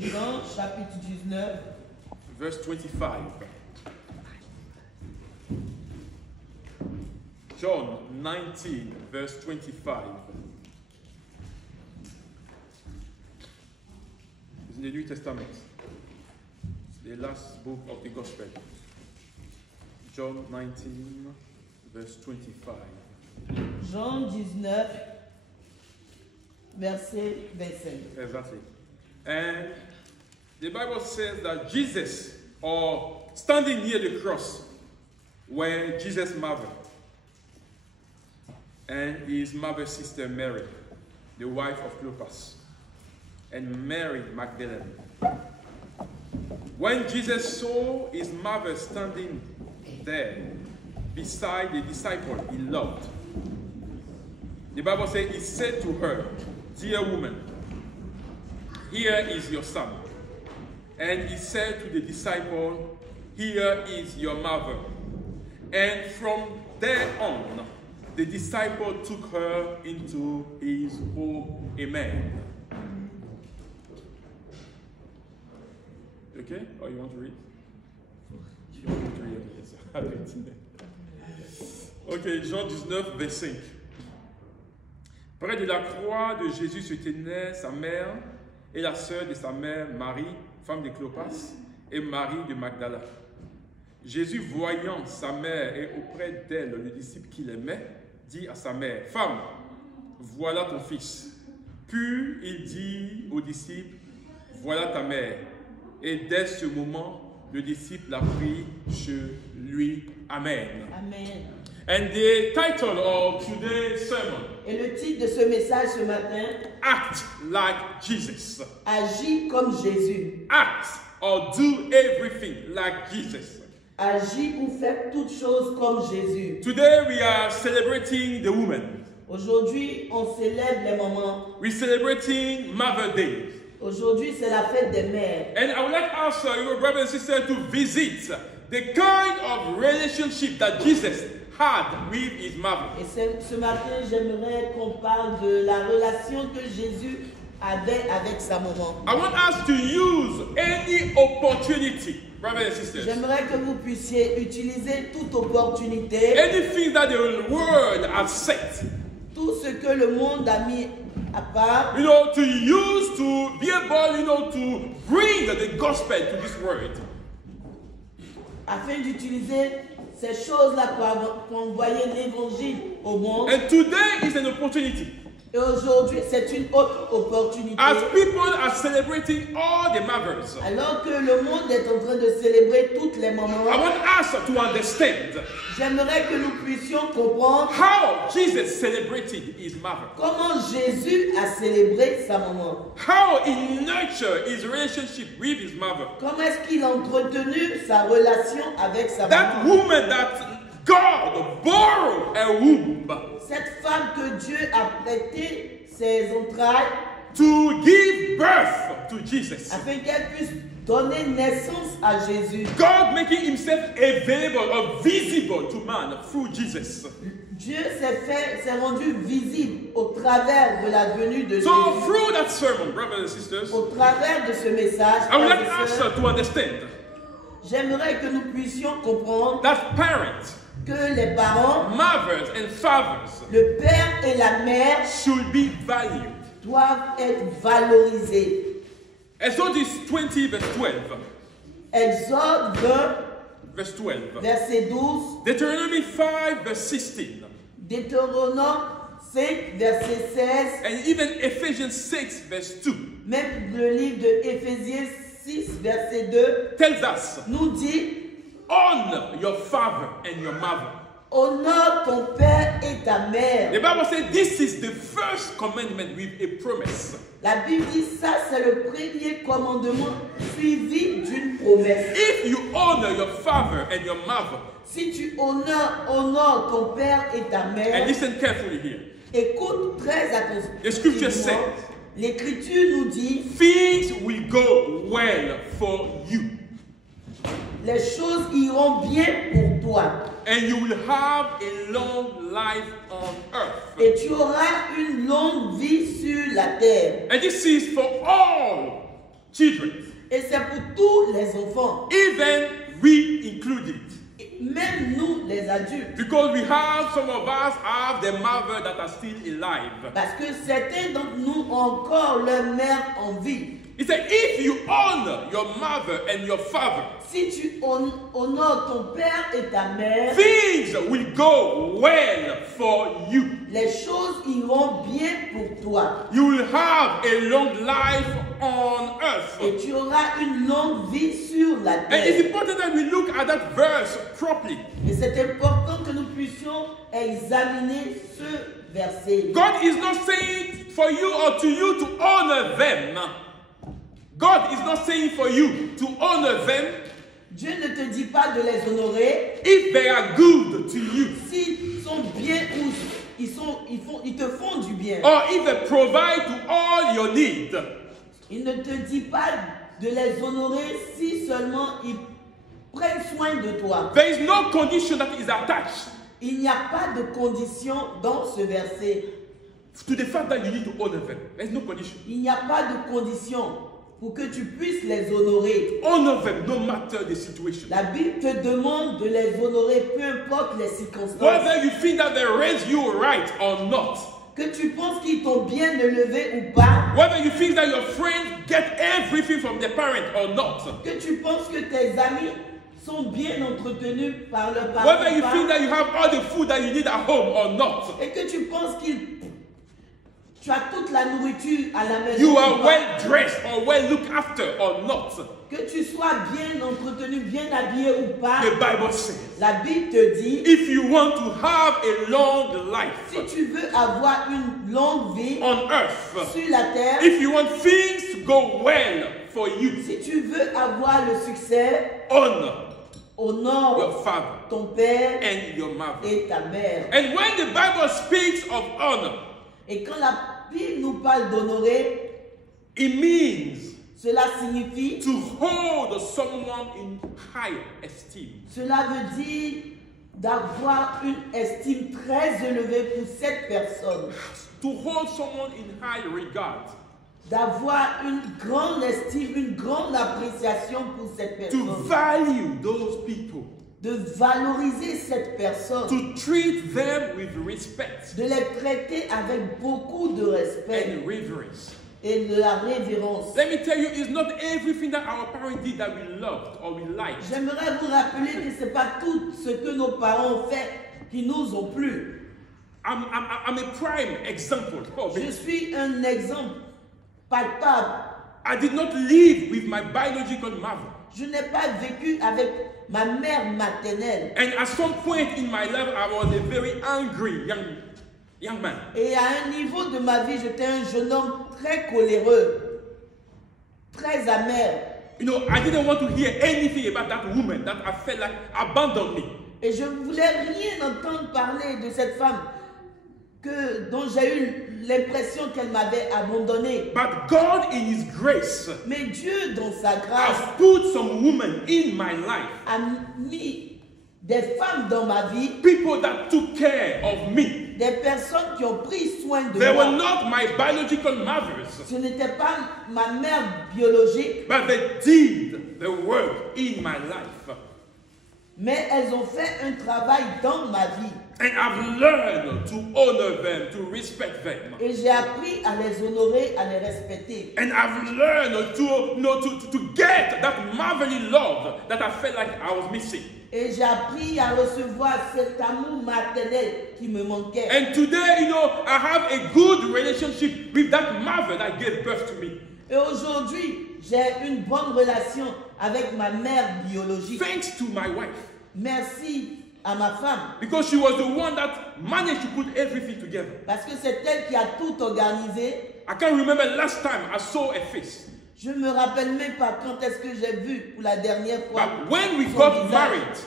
Jean chapitre 19, verse 25. John 19, verse 25. It's in the New Testament. It's the last book of the Gospel. John 19, verse 25. Jean 19, verset 25. Exactly. And the Bible says that Jesus, or standing near the cross, were Jesus' mother and his mother's sister Mary, the wife of Clopas, and Mary Magdalene. When Jesus saw his mother standing there beside the disciple he loved, the Bible says he said to her, "Dear woman, here is your son." And he said to the disciple, "Here is your mother." And from there on, the disciple took her into his home. Amen. Okay? Or you want to read? You want to read? Yes, I'll read. Ok, Jean 19, verset 5. Près de la croix de Jésus se tenaient sa mère et la sœur de sa mère, Marie, femme de Clopas, et Marie de Magdala. Jésus, voyant sa mère et auprès d'elle le disciple qu'il aimait, dit à sa mère, « Femme, voilà ton fils. » Puis il dit au disciple, « Voilà ta mère. » Et dès ce moment, le disciple l'a pris chez lui. Amen. Amen. And the title of today's sermon, Et le titre de ce message ce matin, Act Like Jesus. Agis comme Jésus. Act or do everything like Jesus. Agis ou fais toutes choses comme Jésus. Today we are celebrating the woman. Aujourd'hui, on célèbre les mamans. We're celebrating Mother Day. Aujourd'hui, c'est la fête des mères. And I would like us, brothers and sisters, to visit the kind of relationship that Jesus had with his mother. Et ce matin, j'aimerais qu'on parle de la relation que Jésus avait avec sa maman. I want us to use any opportunity, brothers and sisters, J'aimerais que vous puissiez utiliser toute opportunité, anything that the world has set, tout ce que le monde a mis à part, to use to be able, to bring the gospel to this world. afin d'utiliser ces choses-là pour envoyer l'évangile au monde. And today is an opportunity. Et aujourd'hui, c'est une autre opportunité. As people are celebrating all the mothers, Alors que le monde est en train de célébrer toutes les mamans, I want us to understand j'aimerais que nous puissions comprendre how Jesus celebrated his mother. comment Jésus a célébré sa maman. How he nurtured his relationship with his mother. Comment est-ce qu'il a entretenu sa relation avec sa That maman. woman that God borrowed a womb Cette femme que Dieu a prêté ses entrailles to give birth to Jesus. afin qu'elle puisse donner naissance à Jésus. God making himself available or visible to man through Jesus. Dieu s'est rendu visible au travers de la venue de So Jésus. through that sermon, brothers and sisters, Au travers de ce message, I would frères like et us sœurs, to understand j'aimerais que nous puissions comprendre that parents, que les parents, mothers and fathers le père et la mère should be valued. doivent être valorisés. Exodus 20 verse 12. Exode 20, Verse 12. verset 12, Deuteronomy 5 verse 16. Deutéronome 5, verset 16, And even Ephesians 6 verse 2 même le livre de Éphésiens 6, verset 2, tells us, nous dit: honor your father and your mother. honore ton père et ta mère. The Bible says this is the first commandment with a promise. La Bible dit ça, c'est le premier commandement suivi d'une promesse. If you honor your father and your mother, Si tu honores ton père et ta mère, and listen carefully here, écoute très attentivement. the scripture says, L'Écriture nous dit: things will go well for you, les choses iront bien pour toi and you will have a long life on earth. et tu auras une longue vie sur la terre. And this is for all children, Et c'est pour tous les enfants, even we included. même nous les adultes. Because some of us have the mother that are still alive. Parce que certains d'entre nous ont encore leur mère en vie. He said, if you honor your mother and your father, Si tu honores ton père et ta mère, things will go well for you. les choses iront bien pour toi. You will have a long life on earth. Et tu auras une longue vie sur la And it's terre. important that we look at that verse properly. Et c'est important que nous puissions examiner ce verset. God is not saying for you or to you to honor them. God is not saying for you to honor them Dieu ne te dit pas de les honorer if they are good to you, s'ils sont bien ou ils te font du bien. or if they provide to all your needs. Il ne te dit pas de les honorer si seulement ils prennent soin de toi. There is no condition that is attached Il n'y a pas de condition dans ce verset. to the fact that you need to honor them. There is no condition. Il n'y a pas de condition pour que tu puisses les honorer. Honor them no matter the situation. La Bible te demande de les honorer peu importe les circonstances. Whether you think that they raised you right or not. Que tu penses qu'ils t'ont bien élevé ou pas. Whether you think that your friends get everything from their parent or not. Que tu penses que tes amis sont bien entretenus par leurs parents. Whether you think that you have all the food that you need at home or not. Et que tu penses tu as toute la nourriture à la maison. You are well dressed or well looked after or not. Que tu sois bien entretenu, bien habillé ou pas. The Bible says, La Bible te dit, if you want to have a long life si tu veux avoir une longue vie on earth, sur la terre, if you want things to go well for you, si tu veux avoir le succès, honor honore your father ton père and your mother. et ta mère. And when the Bible speaks of honor, Et quand la Bible nous parle d'honorer, it means cela signifie, to hold someone in high esteem. cela veut dire d'avoir une estime très élevée pour cette personne, To hold someone in high regard. d'avoir une grande estime, une grande appréciation pour cette To personne, value those people. de valoriser cette personne, To treat them with respect de les traiter avec beaucoup de respect and reverence. et de la révérence. Let me tell you, it's not everything that our parents did that we loved or we liked. J'aimerais vous rappeler que ce n'est pas tout ce que nos parents ont fait qui nous ont plu. I'm a prime example of Je it. suis un exemple palpable. I did not live with my biological mother. Je n'ai pas vécu avec ma mère maternelle. And at some point in my life, I was a very angry young man. Et à un niveau de ma vie, j'étais un jeune homme très coléreux, très amer. You know, I didn't want to hear anything about that woman that I felt like abandoned me. Et je ne voulais rien entendre parler de cette femme dont j'ai eu l'impression qu'elle m'avait abandonné. But God in His grace Mais Dieu, dans sa grâce, has put some women in my life. a mis des femmes dans ma vie, People that took care of me. des personnes qui ont pris soin de They were moi. not my biological mothers, Ce n'était pas ma mère biologique, but they did the work in my life. mais elles ont fait un travail dans ma vie. And I've learned to honor them, to respect them. Et j'ai appris à les honorer, à les respecter. And I've learned to get that motherly love that I felt like I was missing. Et j'ai appris à recevoir cet amour maternel qui me manquait. And today, I have a good relationship with that mother that gave birth to me. Et aujourd'hui, j'ai une bonne relation avec ma mère biologique. Thanks to my wife. Merci à ma femme. Because she was the one that managed to put everything together. Parce que c'est elle qui a tout organisé. I can't remember last time I saw a face. Je ne me rappelle même pas quand est-ce que j'ai vu pour la dernière fois. But when we son got visage. married,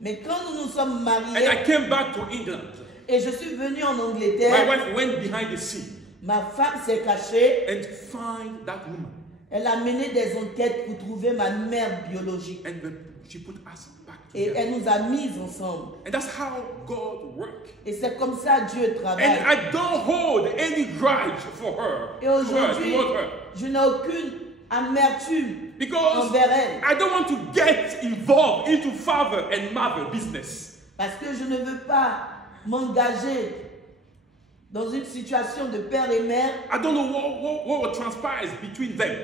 Mais quand nous nous sommes and mariés I came back to England, et je suis venu en my Angleterre, wife went behind the scene ma femme s'est cachée. and find that woman. Elle a mené des enquêtes pour trouver ma mère biologique. And she put us back Et together. elle nous a mis ensemble. And that's how God works. Et c'est comme ça Dieu And travaille. I don't hold any grudge for her. Et aujourd'hui, toward her. je n'ai aucune amertume Because envers elle. I don't want to get involved into father and mother business. Parce que je ne veux pas m'engager dans une situation de père et mère. I don't know what transpires between them.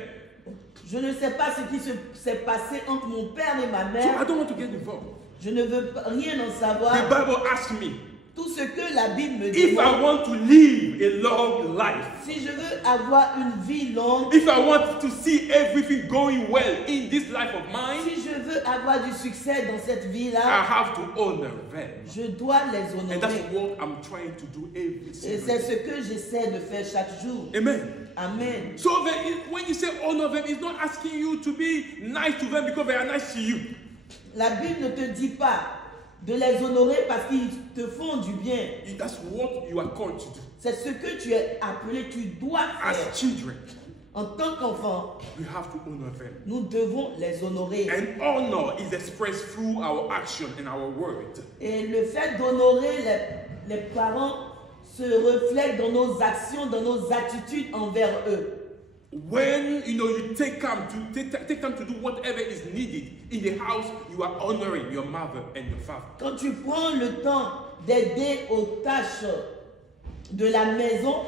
Je ne sais pas ce qui s'est passé entre mon père et ma So mère. I don't want to get involved. Je ne veux rien en savoir. The Bible asks me, Tout ce que la Bible me if I demande, want to live a long life, si je veux avoir une vie longue, if I want to see everything going well in this life of mine, si je veux avoir du succès dans cette I vie-là, have to honor them. je dois les And that's honorer. what I'm trying to do every Et single c'est day. ce que j'essaie de faire chaque jour. Amen. Amen. So when you say honor them, it's not asking you to be nice to them because they are nice to you. La Bible ne te dit pas de les honorer parce qu'ils te font du bien. That's what you are called to do. C'est ce que tu es appelé, tu dois As faire. children, En tant qu'enfant, we have to honor them. nous devons les honorer. And honor is expressed through our action and our word. Et le fait d'honorer les parents se reflète dans nos actions, dans nos attitudes envers eux. When you take time to do whatever is needed in the house, you are honoring your mother and your father. Quand tu prends le temps d'aider aux tâches de la maison,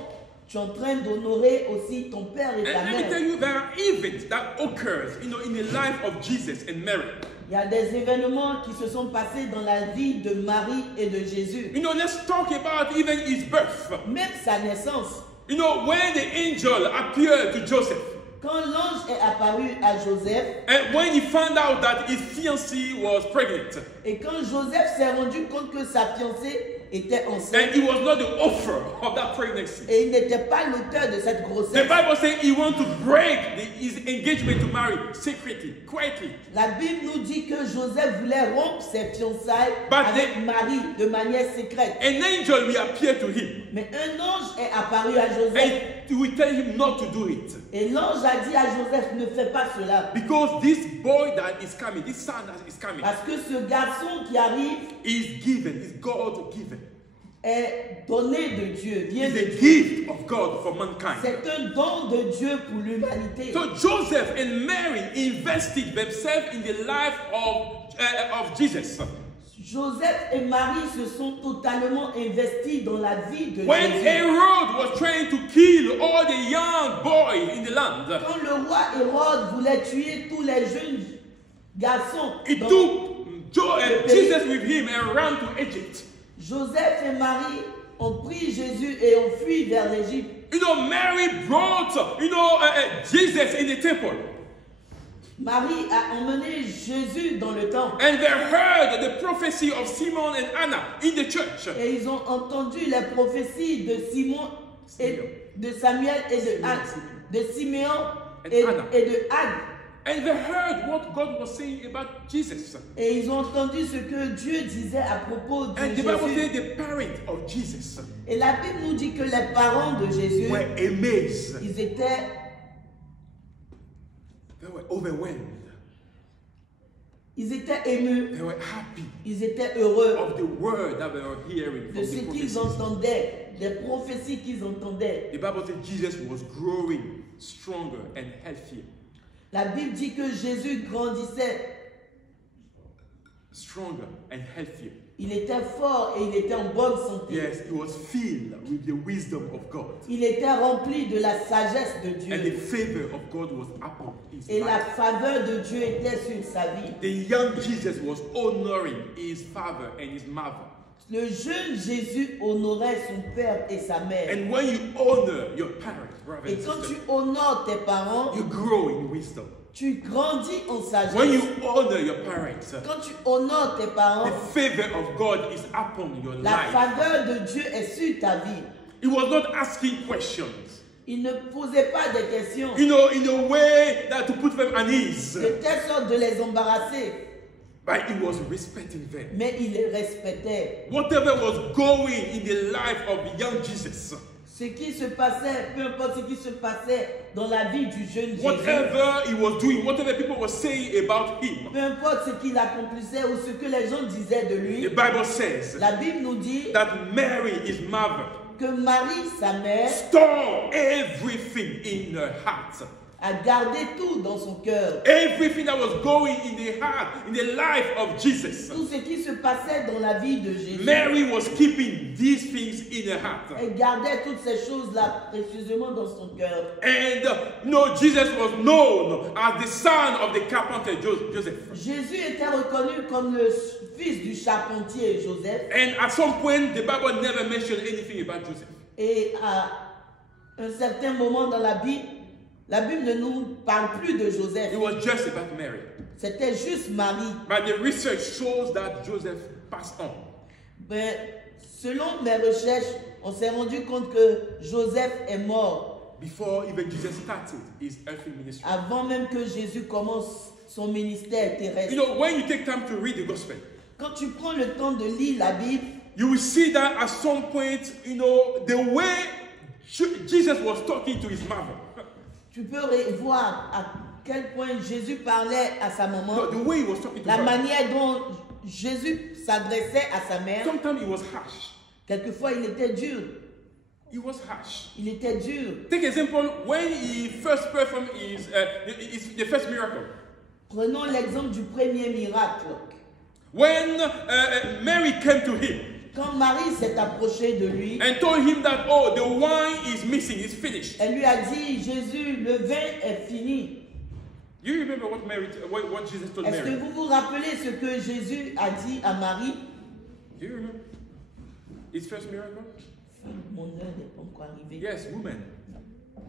tu es en train d'honorer aussi ton père et ta And let me tell mère. you, there are events that occurs, in the life of Jesus and Mary. Il y a des événements qui se sont passés dans la vie de Marie et de Jésus. Let's talk about even his birth. Même sa naissance. When the angel appeared to Joseph, Quand l'ange est apparu à Joseph, and when he found out that his fiancée was pregnant, et quand Joseph s'est rendu compte que sa fiancée était enceinte, and he was not the author of that pregnancy, et il n'était pas l'auteur de cette the grossesse, Bible says he wanted to break his engagement to Mary secretly, quietly. la Bible nous dit que Joseph voulait rompre ses fiançailles But avec Marie de manière secrète. An angel will appear to him, Mais un ange est apparu à Joseph, and he will tell him not to do it. et l'ange a dit à Joseph, ne fais pas cela. Because this boy that is coming, this son that is coming, Parce que ce garçon qui arrive is given, is God given. est donné de Dieu, vient It's de a Dieu. gift of God for mankind. C'est un don de Dieu pour l'humanité. So Joseph and Mary invested themselves in the life of Jesus. Joseph et Marie se sont totalement investis dans la vie de When Jésus. Herod was trying to kill all the young boys in the land, Quand le roi Hérode voulait tuer tous les jeunes garçons, he dans- took Jesus with him and ran to Egypt. Joseph et Marie ont pris Jésus et ont fui vers l'Égypte. Mary brought, Jesus in the temple. Marie a emmené Jésus dans le temple. And they heard the prophecy of Simon and Anna in the church. Et ils ont entendu les prophéties de Simon et de Samuel et de Anne, de Siméon et de Anne. And they heard what God was saying about Jesus. Et ils ont entendu ce que Dieu disait à propos de And the Bible Jésus. says the parents of Jesus Et la Bible nous dit que les parents de Jésus, were amazed. ils étaient They were overwhelmed. Ils étaient émus, They were happy ils étaient heureux of the word that they were hearing de from ce the qu'ils prophecies. entendaient, des prophéties qu'ils entendaient. The Bible says Jesus was growing stronger and healthier. La Bible dit que Jésus grandissait, Stronger and healthier. il était fort et il était en bonne santé. Yes, he was filled with the wisdom of God. Il était rempli de la sagesse de And the Dieu. favor of God was upon his Et la life. faveur de Dieu était sur sa vie. The young Jesus was honoring his father and his mother. Le jeune Jésus honorait son père et sa mère. And when you honor your parents, brother Et and quand tu sister, honores tes parents, you grow in wisdom. tu grandis en When you sagesse. honor your parents, Quand tu honores tes the parents, favor of God is upon your la life. faveur de Dieu est sur ta vie. He was not asking questions, Il ne posait pas de questions, in a way that to put them at ease, de telle sorte de les embarrasser, but he was respecting them. mais il les respectait. Whatever was going in the life of young Jesus, Ce qui se passait, peu importe ce qui se passait dans la vie du jeune Jésus, whatever he was doing, whatever people were saying about him, peu importe ce qu'il accomplissait ou ce que les gens disaient de the lui, Bible says la Bible nous dit that Mary, his mother, que Marie, sa mère, store everything in her heart. a gardé tout dans son cœur. Everything that was going in the heart, in the life of Jesus. Tout ce qui se passait dans la vie de Jésus. Mary was keeping these things in her heart. Elle gardait toutes ces choses-là précieusement dans son cœur. And Jesus was known as the son of the carpenter Joseph. Jésus était reconnu comme le fils du charpentier Joseph. And at some point, the Bible never mentioned anything about Joseph. Et à un certain moment dans la Bible ne nous parle plus de Joseph. It was just about Mary. C'était juste Marie. But the research shows that Joseph passed on. Mais selon mes recherches, on s'est rendu compte que Joseph est mort. Before even Jesus started his earthly ministry. Avant même que Jésus commence son ministère terrestre. You know, when you take time to read the gospel, quand tu prends le temps de lire la Bible, you will see that at some point, you know, the way Jesus was talking to his mother. Tu peux voir à quel point Jésus parlait à sa maman. No, the way he was talking to la her. manière dont Jésus s'adressait à sa mère. Sometimes it was harsh. Quelquefois, il était dur. It was harsh. Il était dur. Take example when he first performed the first miracle. Prenons l'exemple du premier miracle. When Mary came to him. Quand Marie s'est approchée de lui. And told him that, oh, the wine is missing, it's finished. Elle lui a dit, Jésus, le vin est fini. Do you remember what Jesus told Mary? Est-ce que vous vous rappelez ce que Jésus a dit à Marie? Do you remember his first miracle? Femme, mon heure n'est pas encore arrivée. Yes, woman,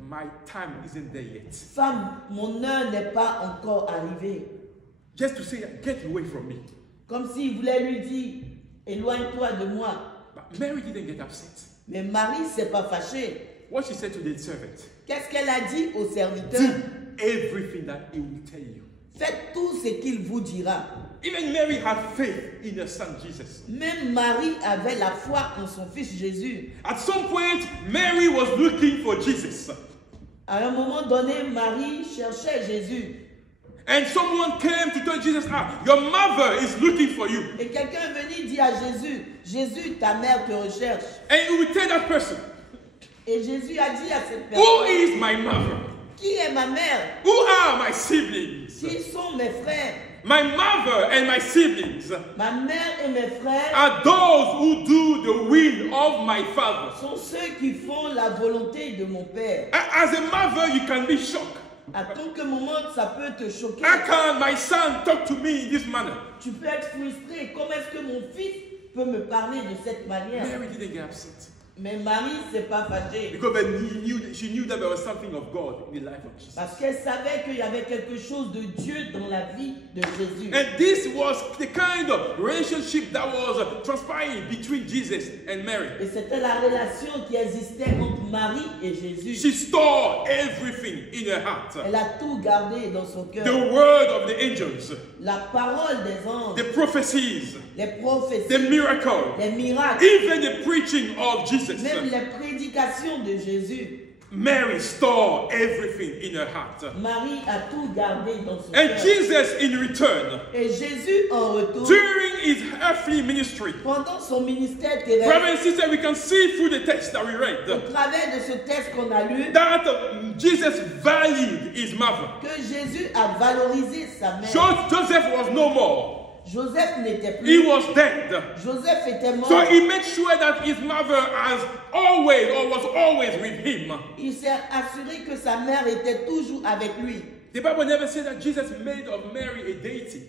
my time isn't there yet. Femme, mon heure n'est pas encore arrivée. Just to say, get away from me. Comme s'il voulait lui dire, éloigne-toi de moi. But Mary didn't get upset. Mais Marie s'est pas fâchée. What she said to the servant? Qu'est-ce qu'elle a dit au serviteur? Do everything that he will tell you. Faites tout ce qu'il vous dira. Even Mary had faith in her son Jesus. Même Marie avait la foi en son fils Jésus. At some point, Mary was looking for Jesus. À un moment donné, Marie cherchait Jésus. And someone came to tell Jesus, your mother is looking for you. Et quelqu'un est venu dire à Jésus, Jésus, ta mère te recherche. And he will tell that person, et Jésus a dit à cette who personne, is my mother? qui est ma mère? Who are my siblings? Qui sont mes frères? My mother and my siblings Ma mère et mes frères are those who do the will of my father. sont ceux qui font la volonté de mon Père. As a mother, you can be shocked. À quelque moment, ça peut te choquer. How can my son talk to me in this manner? Tu peux être frustré. Comment est-ce que mon fils peut me parler de cette manière? Mary didn't get upset. Mais Marie ne s'est pas fâchée. Because she knew that there was something of God in the life of Jesus. Parce qu'elle savait qu'il y avait quelque chose de Dieu dans la vie de Jésus. And this was the kind of relationship that was transpiring between Jesus and Mary. Et c'était la relation qui existait entre Marie et Jésus. She stored everything in her heart. Elle a tout gardé dans son cœur. The word of the angels, La parole des anges, the prophecies, les prophéties, the miracle, les miracles, even the preaching of Jesus. même les prédications de Jésus. Mary stored everything in her heart. Marie a tout gardé dans son And cœur. Jesus, in return, Et Jésus, en retour, during his earthly ministry, pendant son ministère terrestre, brothers and sisters, we can see through the text that we au read travers de ce texte qu'on a lu, that Jesus valued his mother. que Jésus a valorisé sa mère. Joseph was no more. Joseph n'était He plus. was dead. Joseph était mort. So he made sure that his mother was always with him. Il s'est assuré que sa mère était toujours avec lui. The Bible never said that Jesus made of Mary a deity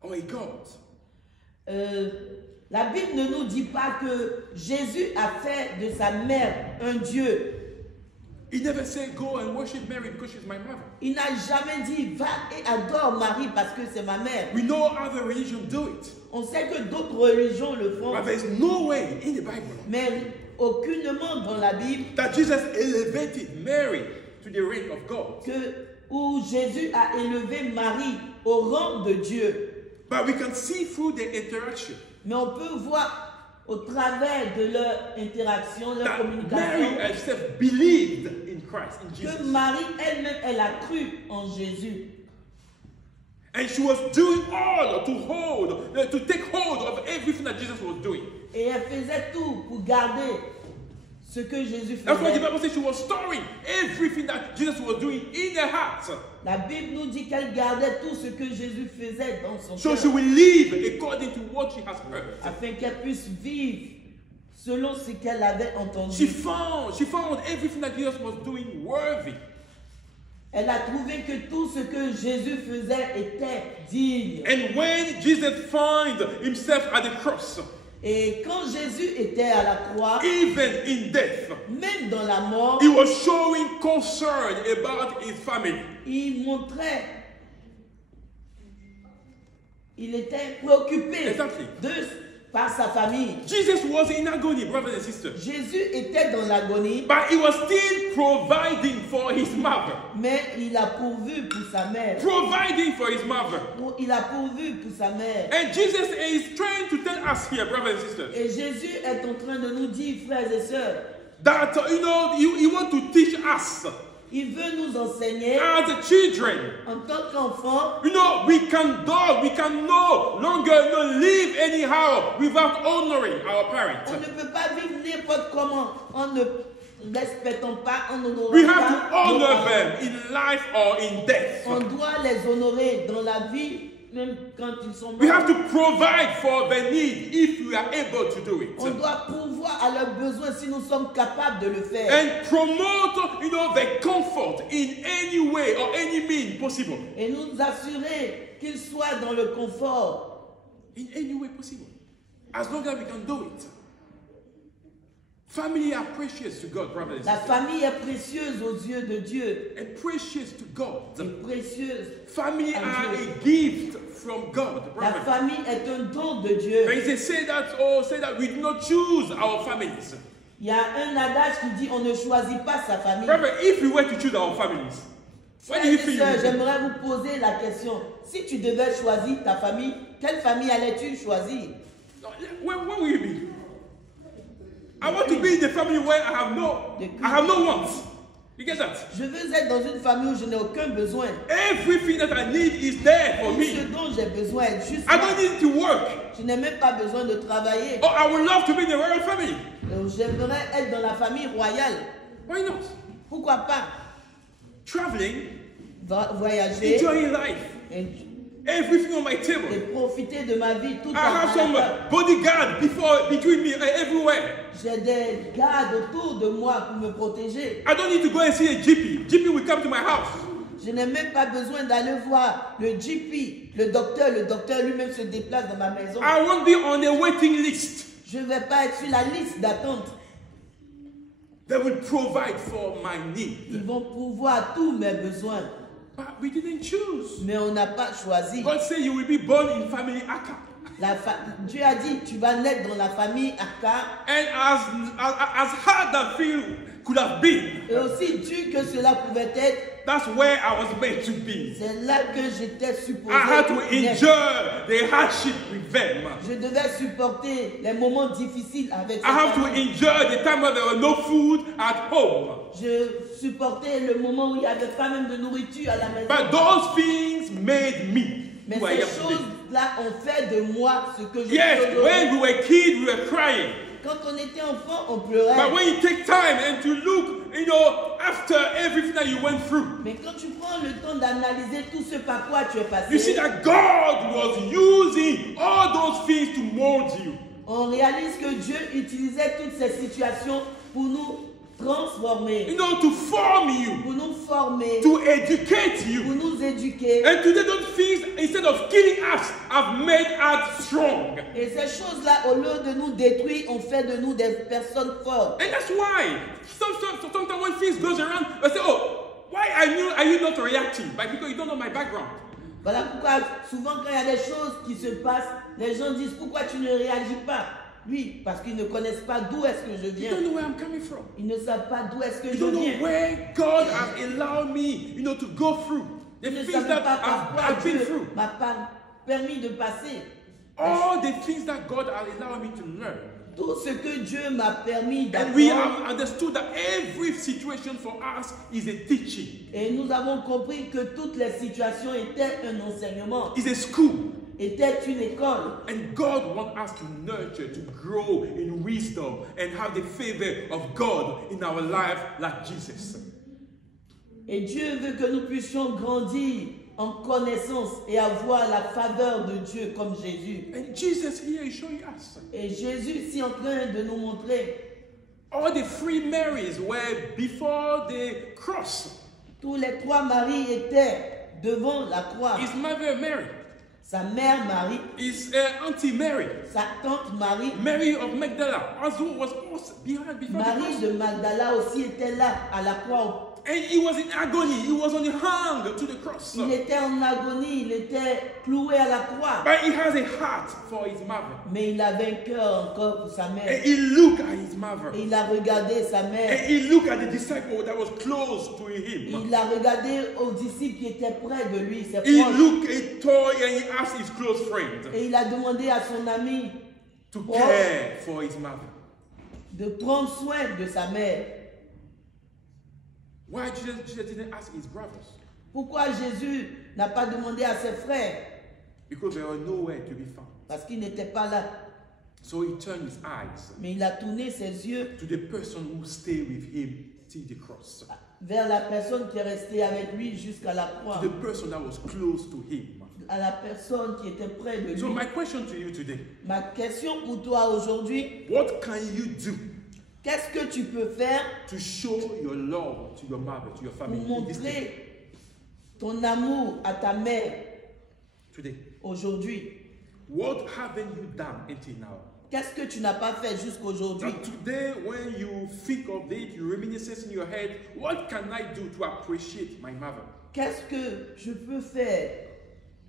or a god. La Bible ne nous dit pas que Jésus a fait de sa mère un Dieu. He never said, go and worship Mary because she's my mother. Il n'a jamais dit, va et adore Marie parce que c'est ma mère. We know other religions do it. On sait que d'autres religions le font. But there's no way in the Bible Mais aucunement dans la Bible that Jesus elevated Mary to the rank of God. où Jésus a élevé Marie au rang de Dieu. But we can see through the interaction Mais on peut voir au travers de leur interaction, leur that Mary communication, herself believed in Christ, in que Jesus. Marie elle-même, elle a cru en Jésus. And she was doing all to take hold of everything that Jesus was doing. Et elle faisait tout pour garder ce que Jésus That's why the faisait. Bible says she was storing everything that Jesus was doing in her heart. La Bible nous dit qu'elle gardait tout ce que Jésus faisait dans son So cœur, she will live according to what she has heard. afin qu'elle puisse vivre selon ce qu'elle avait She entendu. found everything that Jesus was doing worthy. Elle a trouvé que tout ce que Jésus faisait était digne. And when Jesus found himself at the cross, Et quand Jésus était à la croix, even in death, même dans la mort, he was showing concern about his family. il montrait, il était préoccupé Exactly. par sa famille. Jesus was in agony, brothers and sisters, Jésus était dans l'agonie, but he was still providing for his mother. mais il a pourvu pour sa mère. Providing for his mother. Il a pourvu pour sa mère. And Jesus is trying to tell us here, brothers and sisters, Et Jésus est en train de nous dire, frères et sœurs, that, he wants to teach us il veut nous enseigner as the children. en tant qu'enfants. We can no longer live anyhow without honoring our parents. On ne peut pas vivre n'importe comment en ne respectant pas, en honorant We have to pas nos honor parents. them in life or in death. On doit les honorer dans la vie, même quand ils sont We have morts. to provide for their need if we are able to do it. On doit pourvoir à leurs besoins si nous sommes capables de le faire. And promote, their comfort in any way or any mean possible. Et nous assurer qu'ils soient dans le confort. In any way possible. As long as we can do it. Family are precious to God, brothers and La sisters. famille est précieuse aux yeux de Dieu. And precious to God. Et précieuse. Family are a gift from God, La brothers. famille est un don de Dieu. And they say that we do not choose our families. Il y a un adage qui dit on ne choisit pas sa famille. Brother, if we were to choose our families, what do you think? Frères et sœurs, j'aimerais vous poser la question. Si tu devais choisir ta famille, quelle famille allais-tu choisir? Where will you be? I want to be in the family where I have no wants. You get that? Je veux être dans une famille où je n'ai aucun besoin. Everything that I need is there for Tout ce me. dont j'ai besoin est juste I là. don't need to work. Je n'ai même pas besoin de travailler. Oh, I would love to be in the royal family. J'aimerais être dans la famille royale. Why not? Pourquoi pas? Traveling, Voyager enjoying life, et everything on my table. profiter de ma vie tout I have en some bodyguard between me and everywhere. J'ai des gardes autour de moi pour me protéger. I don't need to go and see a GP. GP will come to my house. Je n'ai même pas besoin d'aller voir le GP, le docteur. Le docteur lui-même se déplace dans ma maison. I won't be on a waiting list. Je ne vais pas être sur la liste d'attente. They will provide for my Ils need. vont pourvoir à tous mes besoins. But we didn't choose. Mais on n'a pas choisi. God said you will be born in family Aka. Dieu a dit, tu vas naître dans la famille Aka. And as hard that feel could have been, Et aussi dur que cela pouvait être, that's where I was meant to be. c'est là que j'étais supposé I had to naître. endure the hardship with them. Je devais supporter les moments difficiles avec I have cette to famille. endure the time when there was no food at home. Je supportais le moment où il n'y avait pas même de nourriture à la maison. But those things made me Mais who I ces am today. choses-là ont fait de moi ce que je suis Yes, aujourd'hui. when we were kids, we were crying. Quand on était enfant, on pleurait. But when you take time and to look, after everything that you went through, Mais quand tu prends le temps d'analyser tout ce par quoi tu es you see passé, that God was using all those things to mold you. on réalise que Dieu utilisait toutes ces situations pour nous transformer, To form you, pour nous former, to educate you. pour nous éduquer. And today, those things, instead of killing us, have made us strong. Et ces choses-là, au lieu de nous détruire, ont fait de nous des personnes fortes. And that's why sometimes when things goes around, I say, oh, why are you not reacting? But because you don't know my background. Voilà pourquoi souvent quand il y a des choses qui se passent, les gens disent pourquoi tu ne réagis pas? Oui, parce qu'ils ne connaissent pas d'où est-ce que je You viens. don't know where I'm coming from. Ils ne savent pas d'où est-ce que You je don't know viens. where God has allowed me, to go through. The Ils ne things savent that pas par quoi I've been Dieu through. m'a permis de passer. All the things that God has allowed me to learn. Tout ce que Dieu m'a permis And we d'apprendre. have understood that every situation for us is a teaching. Et nous avons compris que toutes les situations étaient un enseignement. It's a school. était une école. And God wants us to nurture, to grow in wisdom and have the favor of God in our life like Jesus. Et Dieu veut que nous puissions grandir en connaissance et avoir la faveur de Dieu comme Jésus. And Jesus here is showing us. Et Jésus ici en train de nous montrer All the three Marys were before the cross. tous les trois Maries étaient devant la croix. His mother Mary, Sa mère Marie, his auntie Mary, sa tante Marie, Mary of Magdala, also was also behind before the Marie cross. de Magdala aussi était là à la croix. And he was in agony. He was on the hung to the cross. Il était en agonie, il était cloué à la croix. But he has a heart for his mother. Mais il avait un cœur encore pour sa mère. And he looked at his mother. Et il a regardé sa And mère. he looked at the disciple that was close to him. Il a regardé aux disciples qui étaient près de lui, ses He proches. looked at toy and he asked his close friend Et il a demandé à son ami to proche care for his mother. de prendre soin de sa mère. Why Jesus didn't ask his brothers? Pourquoi Jésus n'a pas demandé à ses frères? Because they were nowhere to be found. Parce qu'ils n'étaient pas là. So he turned his eyes Mais il a tourné ses yeux to the person who stayed with him till the cross. vers la personne qui est restée avec lui jusqu'à la croix. To the person that was close to him. À la personne qui était près de So lui. my question to you today, Ma question pour toi aujourd'hui, what can you do qu'est-ce que tu peux faire to show your love to your mother, to your pour family in this day? montrer ton amour à ta mère Today? aujourd'hui? What haven't you done until now? Qu'est-ce que tu n'as pas fait jusqu'aujourd'hui? That today, when you think of it, you reminisce in your head, what can I do to appreciate my mother? Qu'est-ce que je peux faire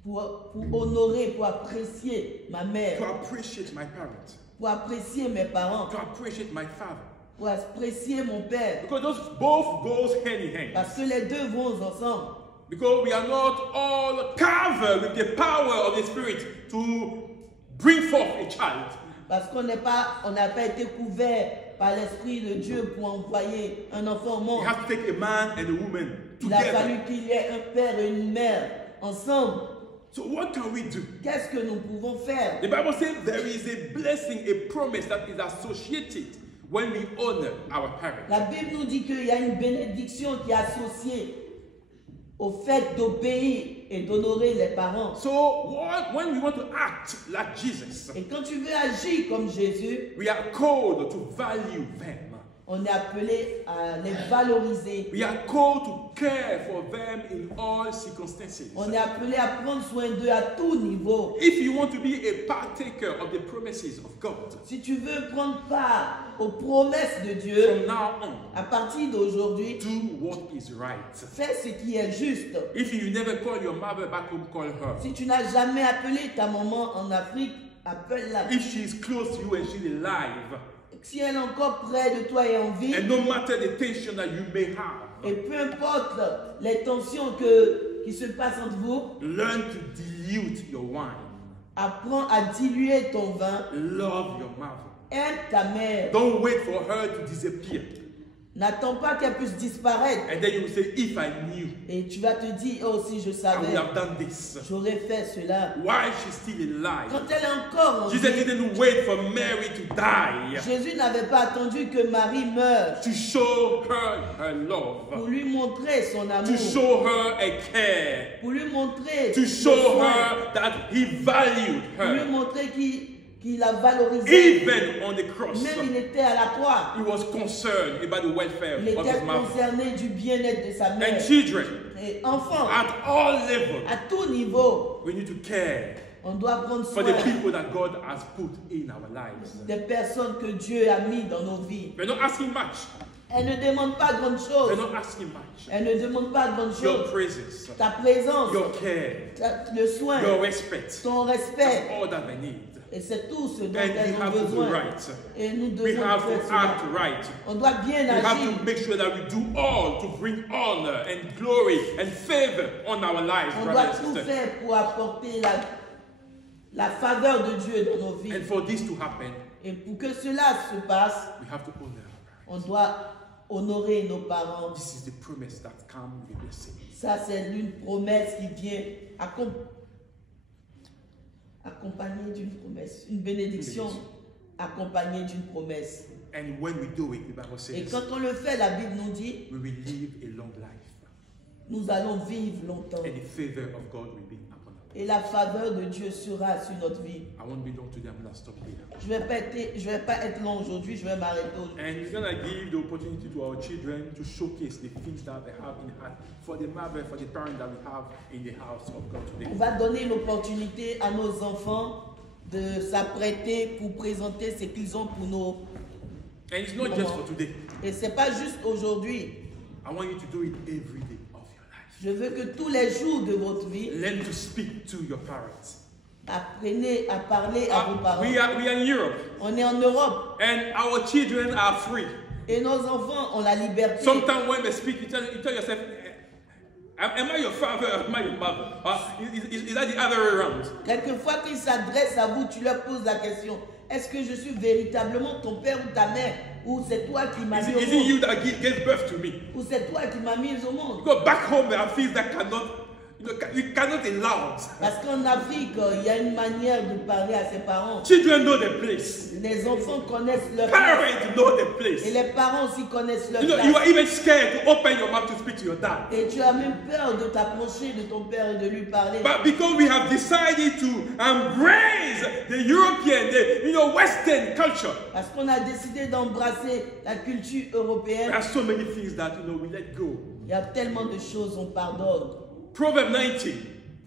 pour honorer, pour apprécier ma To mère, appreciate my parents? pour apprécier mes parents, To appreciate my father? pour apprécier mon père? Because those both goes hand in hand. Parce que les deux vont ensemble. Because we are not all covered with the power of the Spirit to bring forth a child. Parce qu'on n'a pas été couvert par l'Esprit de Dieu pour envoyer un enfant au You monde. have to take a man and a woman Il a fallu together. qu'il y ait un père et une mère ensemble. So what can we do? Qu'est-ce que nous pouvons faire? The Bible says there is a blessing, a promise that is associated when we honor our parents. La Bible nous dit qu'il y a une bénédiction qui est associée au fait d'obéir et d'honorer les parents. So when we want to act like Jesus, Et quand tu veux agir comme Jésus, we are called to value them. on est appelé à les valoriser. We are called to care for them in all circumstances. On est appelé à prendre soin d'eux à tout niveau. If you want to be a partaker of the promises of God, Si tu veux prendre part aux promesses de Dieu, from now on, à partir d'aujourd'hui, do what is right. fais ce qui est juste. If you never call your mother back home, call her. Si tu n'as jamais appelé ta maman en Afrique, appelle-la. If she is close to you and she's alive, Si elle est encore près de toi et en vie, and no matter the tension that you may have, et peu importe les tensions qui se passent entre vous, learn to dilute your wine. apprends à diluer ton vin. Love your mother. Aime ta mère. Don't wait for her to disappear. N'attends pas qu'elle puisse disparaître. And then you will say, if I knew, Et tu vas te dire, oh si je I would savais, have done this. j'aurais fait cela. Why is she still alive? Quand elle est encore en Jesus vie, didn't wait for Mary to die Jésus n'avait pas attendu que Marie meure to show her her pour love, lui montrer son to amour, show her a care, pour lui montrer to le show soin, her that he valued pour lui her. montrer qu'il a valorisé. Even on the cross, Même il était à la croix. he was concerned about the welfare Il of était his mother. concerné du bien-être de sa mère. And children, Et enfants, at all levels, à tout niveau, we need to care on doit prendre for soin the people that God has put in our lives. des personnes que Dieu a mis dans nos vies. We're not asking much. Elle ne demande pas grande We're chose. not asking much. Elle ne demande pas grande Your chose. praises, Ta présence, your care, le soin, your respect. ton That's respect. all that they need. Et c'est tout ce dont And elles we ont have to do besoin. right. Et nous We devons have faire to cela. act right. On doit bien We have agir. to make sure that we do all to bring honor and glory and favor on our lives, On doit brothers and tout sisters. faire pour apporter la faveur de Dieu dans nos vies. And for this to happen, Et pour que cela se passe, we have to honor our parents. on doit honorer nos parents. This is the promise that comes with a blessing. Ça, c'est une promesse qui vient accompagné d'une promesse. Une bénédiction accompagnée d'une promesse. And when we do it, the Bible Et says, quand on le fait, la Bible nous dit, we will live a long life. nous allons vivre longtemps. And the favor of God will be upon us. Et la faveur de Dieu sera sur notre vie. I won't be long today, I'm going to stop here. Je vais pas être long aujourd'hui, je vais m'arrêter aujourd'hui. And we're going to give the opportunity to our children to showcase the things that they have in heart for the mother, for the parent that we have in the house of God today. On va donner l'opportunité à nos enfants de s'apprêter pour présenter ce qu'ils ont pour nos. And it's not just for today. Et c'est pas juste aujourd'hui. I want you to do it every day of your life. Je veux que tous les jours de votre vie, Learn to speak to your parents. apprenez à parler à vos parents. We are in Europe. On est en Europe And our children are free. et nos enfants ont la liberté. Sometimes when they speak, you tell yourself, am I your father or am I your mother? Is that the other way around? Quelquefois qu'ils s'adressent à vous, tu leur poses la question, est-ce que je suis véritablement ton père ou ta mère? Ou c'est toi qui m'as mis au Is it you monde? that gave birth to me? Ou c'est toi qui m'as mis au monde? Because back home there are things that we cannot allow. Parce qu'en Afrique, il y a une manière de parler à ses parents. Children know the place. Les enfants connaissent leur place. Parents know the Et place. les parents aussi connaissent leur You know, place. you are even scared to open your mouth to speak to your dad. Et tu as même peur de t'approcher de ton père et de lui parler. But because we have decided to embrace the European, the Western culture, Parce qu'on a décidé d'embrasser la culture there européenne. are so many things that we let go. Il y a tellement de choses, on pardonne. Proverb 19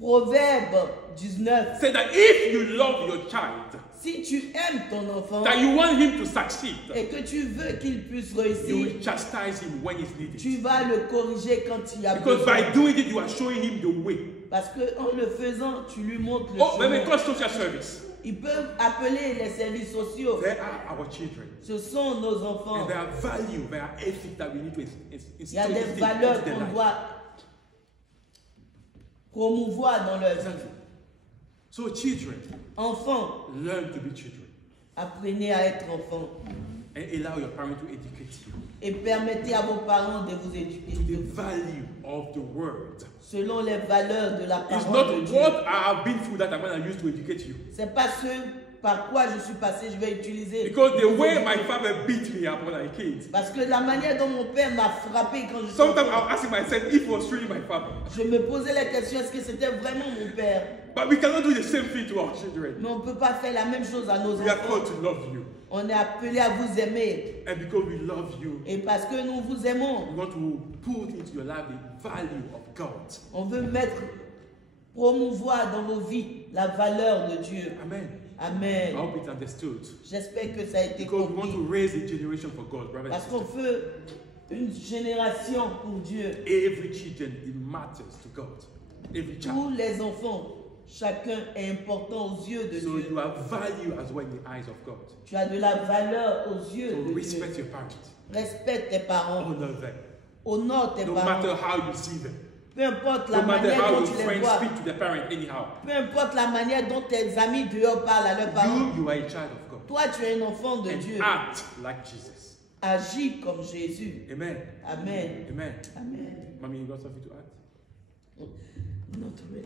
Proverbe 19. said that if you love your child, Si tu aimes ton enfant that you want him to succeed, et que tu veux qu'il puisse you réussir, will chastise him when it's needed. tu vas le corriger quand il y a Because besoin. by doing it, you are showing him the way. Parce qu'en le faisant, tu lui montres le Oh, when we chemin. call social service, Ils peuvent appeler les services sociaux. they are our children. Ce sont nos enfants. And there are value, there are ethics that we need to Il y a instill des into valeurs their qu'on life. doit promouvoir dans leur vie. So children, Enfants, learn to be children. apprenez à être enfants And allow your parents to educate you et permettez à vos parents de vous to éduquer the value of the word. selon les valeurs de la It's parole de not Dieu. what I have been through that I'm going to use to educate you. C'est pas ce par quoi je suis passé, je vais utiliser. Because the way my father beat me up when I was a kid, Parce que la manière dont mon père m'a frappé quand je suis sometimes enfant, I'm asking myself if it was really my father. je me posais la question, est-ce que c'était vraiment mon père? But we cannot do the same thing to our children. Mais on ne peut pas faire la même chose à nos We are called enfants. to love you. On est appelé à vous aimer. And because we love you, Et parce que nous vous aimons, we want to put into your life the value of God. on veut promouvoir dans vos vies la valeur de Dieu. Amen. I Amen. hope it's understood. J'espère que ça a été Because we want to compris. raise a generation for God, brothers and Parce qu'on sisters. veut une génération pour Dieu. Every children, it matters to God. Every child. Tous les enfants, chacun est important aux yeux de So Dieu. you have value as well in the eyes of God. Tu as de la valeur aux yeux So de Dieu. respect your parents. Respecte tes parents. Honor them. Honore tes No matter parents. how you see them. Peu importe la No matter manière how dont your tu les friends vois. speak to their parents anyhow. Peu importe la manière dont tes amis dehors parlent à leurs parents. You are a child of God. Toi, tu es un enfant de Dieu. And act like Jesus. Agis comme Jésus. Amen. Amen. Amen. Amen. Mommy, you got something to add? Not really.